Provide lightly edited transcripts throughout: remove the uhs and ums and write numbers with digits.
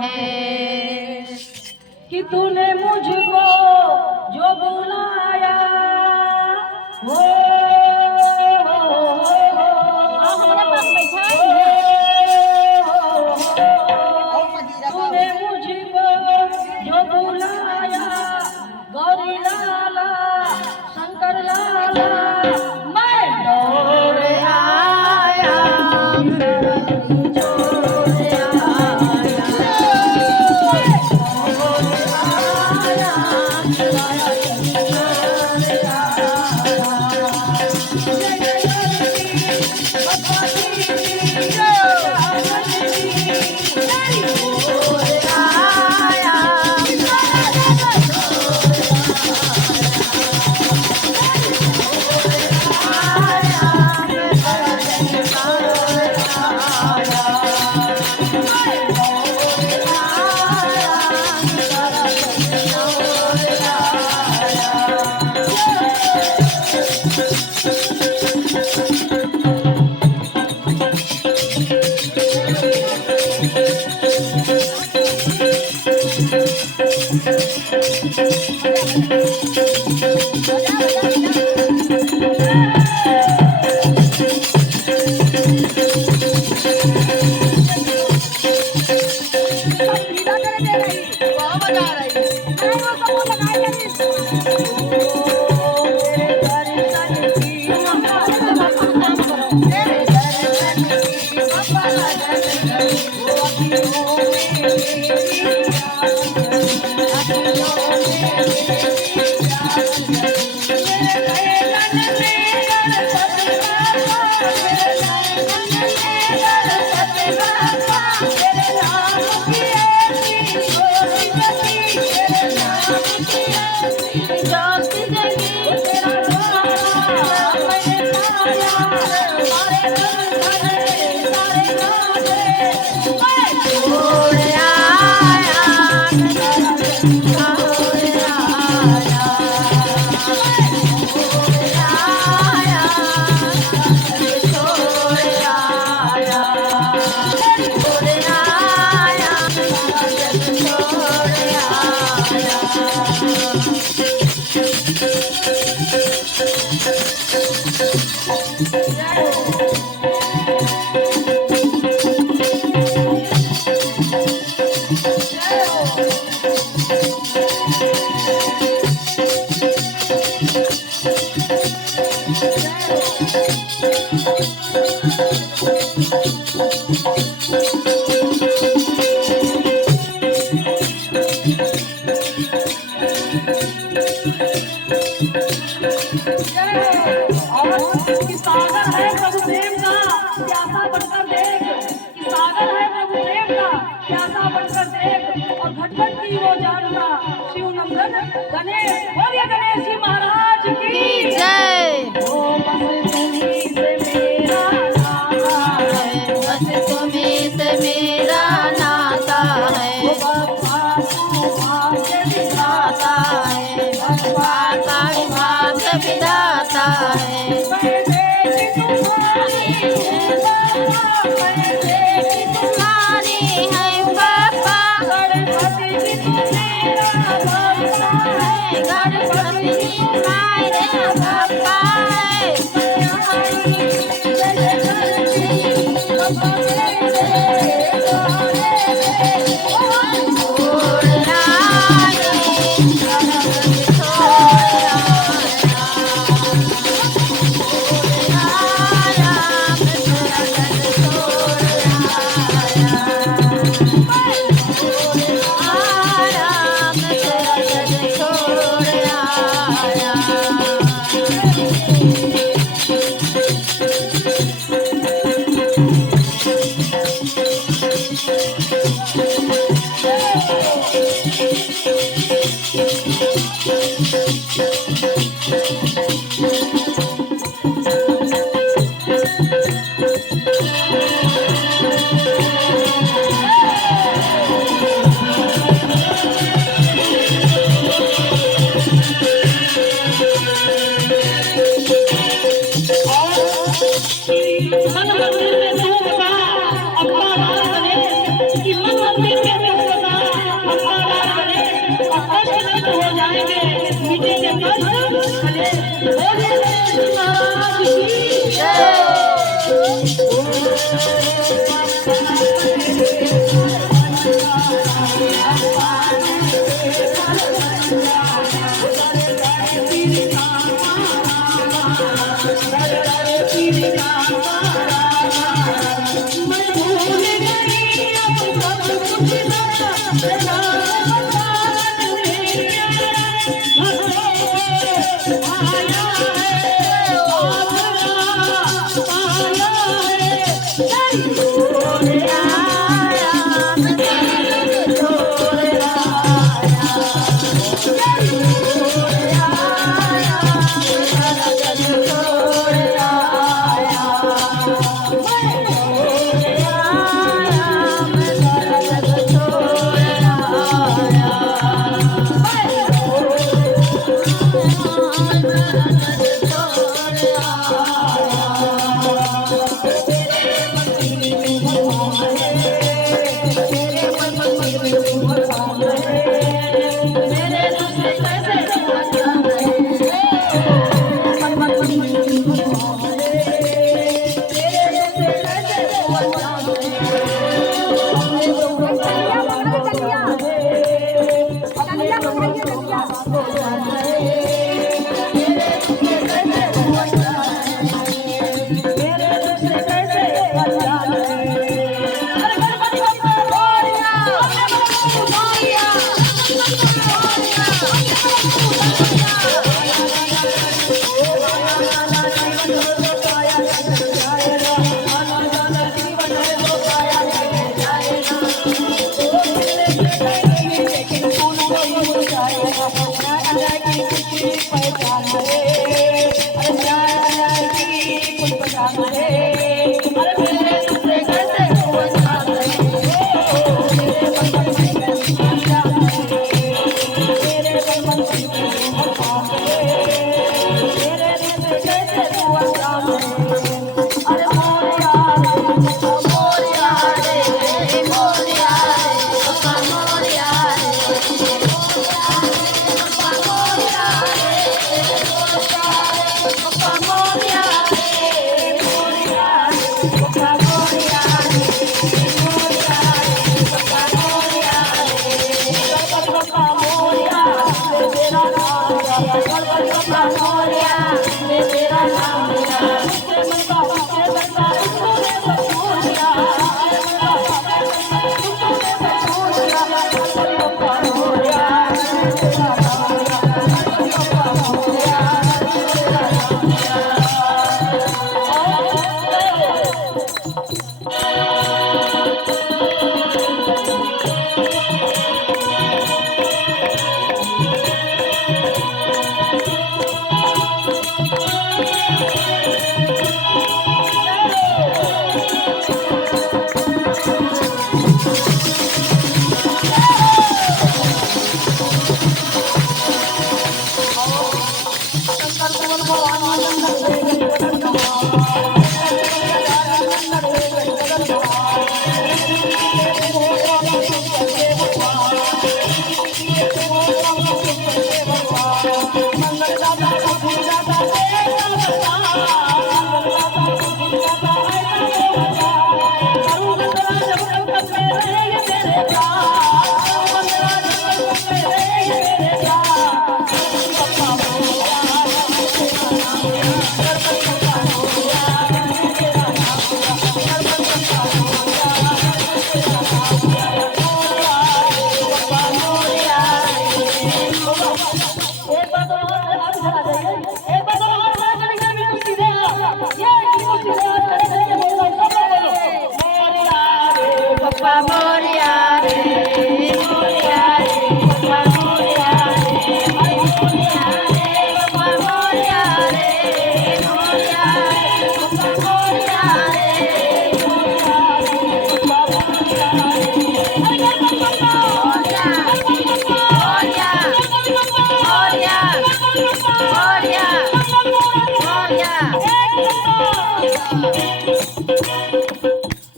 है कि तूने मुझको जो बुलाया हो हमारे पास बैठा तूने मुझको जो बुलाया गौरी लाला शंकर लाला मैं दौड़ आया गणेश बोलिए गणेश जी महाराज की जय। ओ बस तुम्हीं से मेरा नाता है, बस तुम्हीं से मेरा नाता है, ओ बप्पा तू भाग्य विधाता है बप्पा का भाग्य विधाता है। मैं देखी तुम्हारी मैं देखी तुम्हारी है बप्पा, गणपति जी तू मेरा बप्पा है, गणपति तुम्हारे बप्पा है।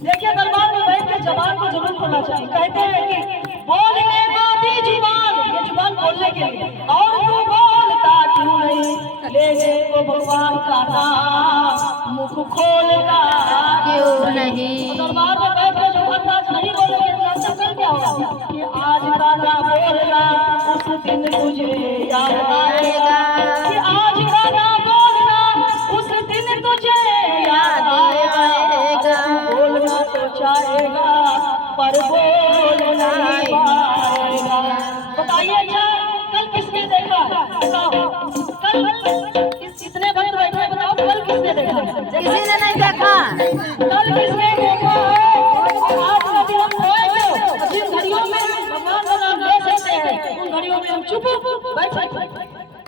देखिए दरबार में बैठ के जबान को जरूर खोलना चाहिए। कहते हैं कि बोलने को दी जुबान, ये जुबान बोलने के लिए, और तू बोल बोलता क्यों नहीं, लेने को भगवान का नाम मुख खोलता क्यों नहीं। दरबार में बैठ के जो अरदास नहीं बोलेंगे तो कल क्या होगा कि आज का ना बोलना उस दिन तुझे याद आएगा, कि आज का ना बोलना उस दिन तुझे याद आएगा। बोलना तो चाहेगा पर बोल नहीं पाएगा। बताइए अच्छा कल किसने देखा, बताओ कल इतने भक्त बैठे, बताओ कल किसने देखा, किसी ने नहीं देखा। कल किसने देखा है। आज का दिन हम खोएंगे, जिन घड़ियों में भगवान का नाम ले सकते हैं उन घड़ियों में हम चुप बैठे।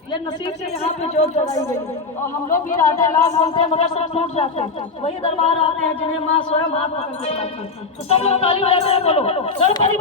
ये नसीब से यहाँ पे जोत जगाई गई और हम लोग भी राधे राम बोलते हैं मगर सब टूट जाते हैं। वही दरबार आते हैं जिन्हें माँ स्वयं हाथ पकड़ के लाती है। तो सब लोग ताली बजाते हैं, बोलो गणपति